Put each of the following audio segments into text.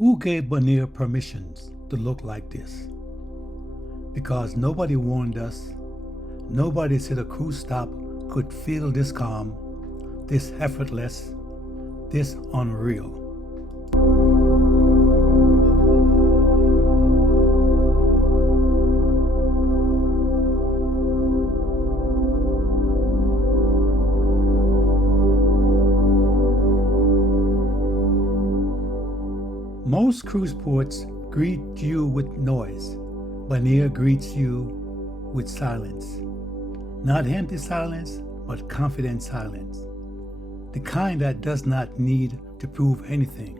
Who gave Bonaire permissions to look like this? Because nobody warned us. Nobody said a cruise stop could feel this calm, this effortless, this unreal. Most cruise ports greet you with noise. Bonaire greets you with silence. Not empty silence, but confident silence. The kind that does not need to prove anything.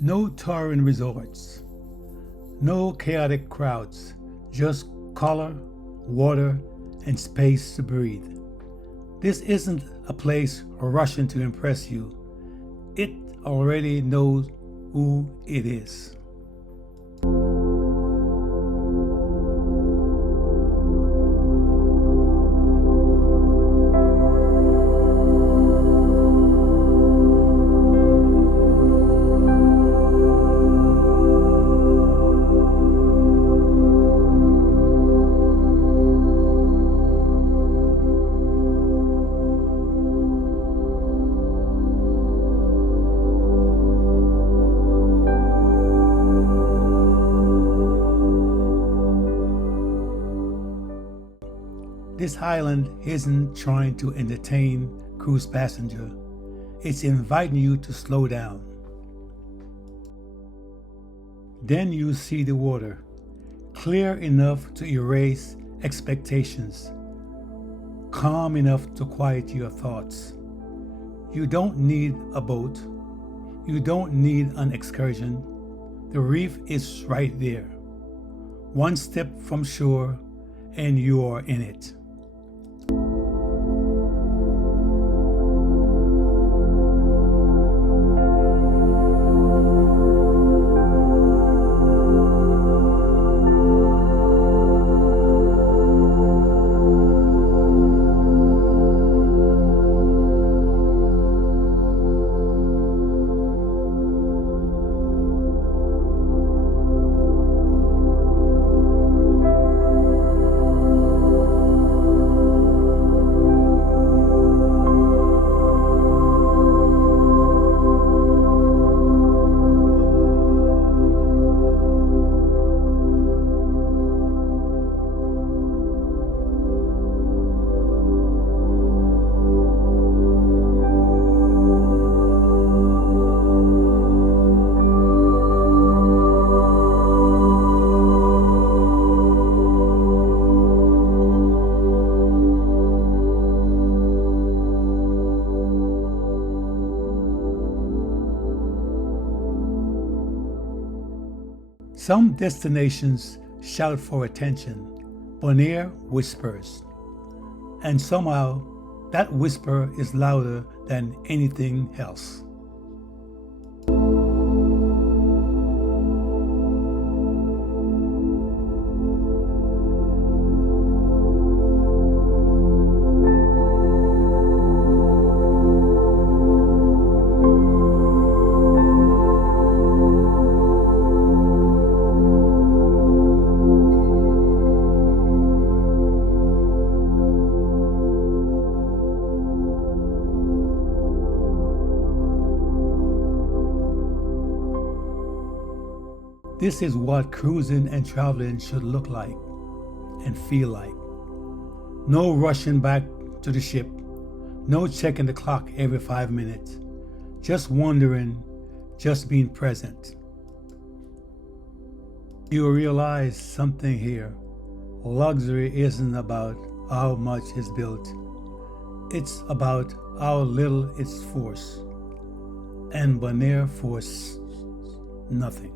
No touring resorts, no chaotic crowds, just color, water, and space to breathe. This isn't a place rushing to impress you. It already knows who it is. This island isn't trying to entertain cruise passenger. It's inviting you to slow down. Then you see the water, clear enough to erase expectations, calm enough to quiet your thoughts. You don't need a boat. You don't need an excursion. The reef is right there. One step from shore and you are in it. Some destinations shout for attention. Bonaire whispers. And somehow that whisper is louder than anything else. This is what cruising and traveling should look like and feel like. No rushing back to the ship, no checking the clock every 5 minutes, just wandering, just being present. You realize something here. Luxury isn't about how much is built. It's about how little it's forced. And Bonaire forced nothing.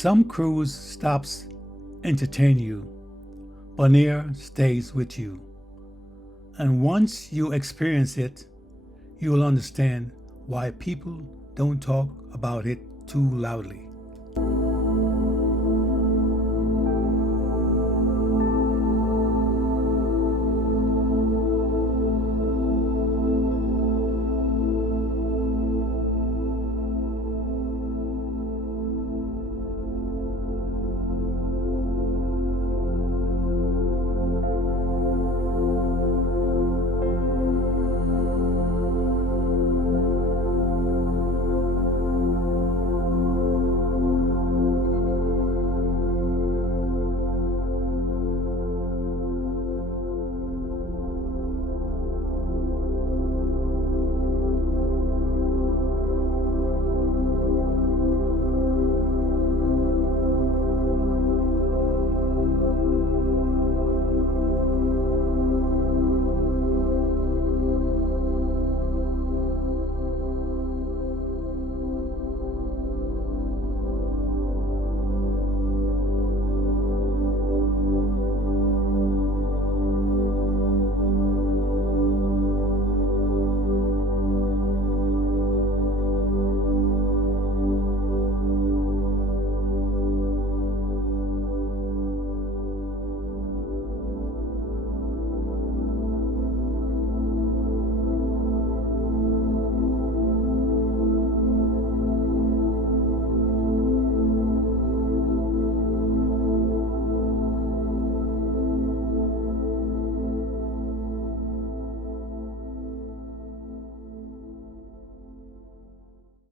Some cruise stops entertain you. Bonaire stays with you. And once you experience it, you will understand why people don't talk about it too loudly.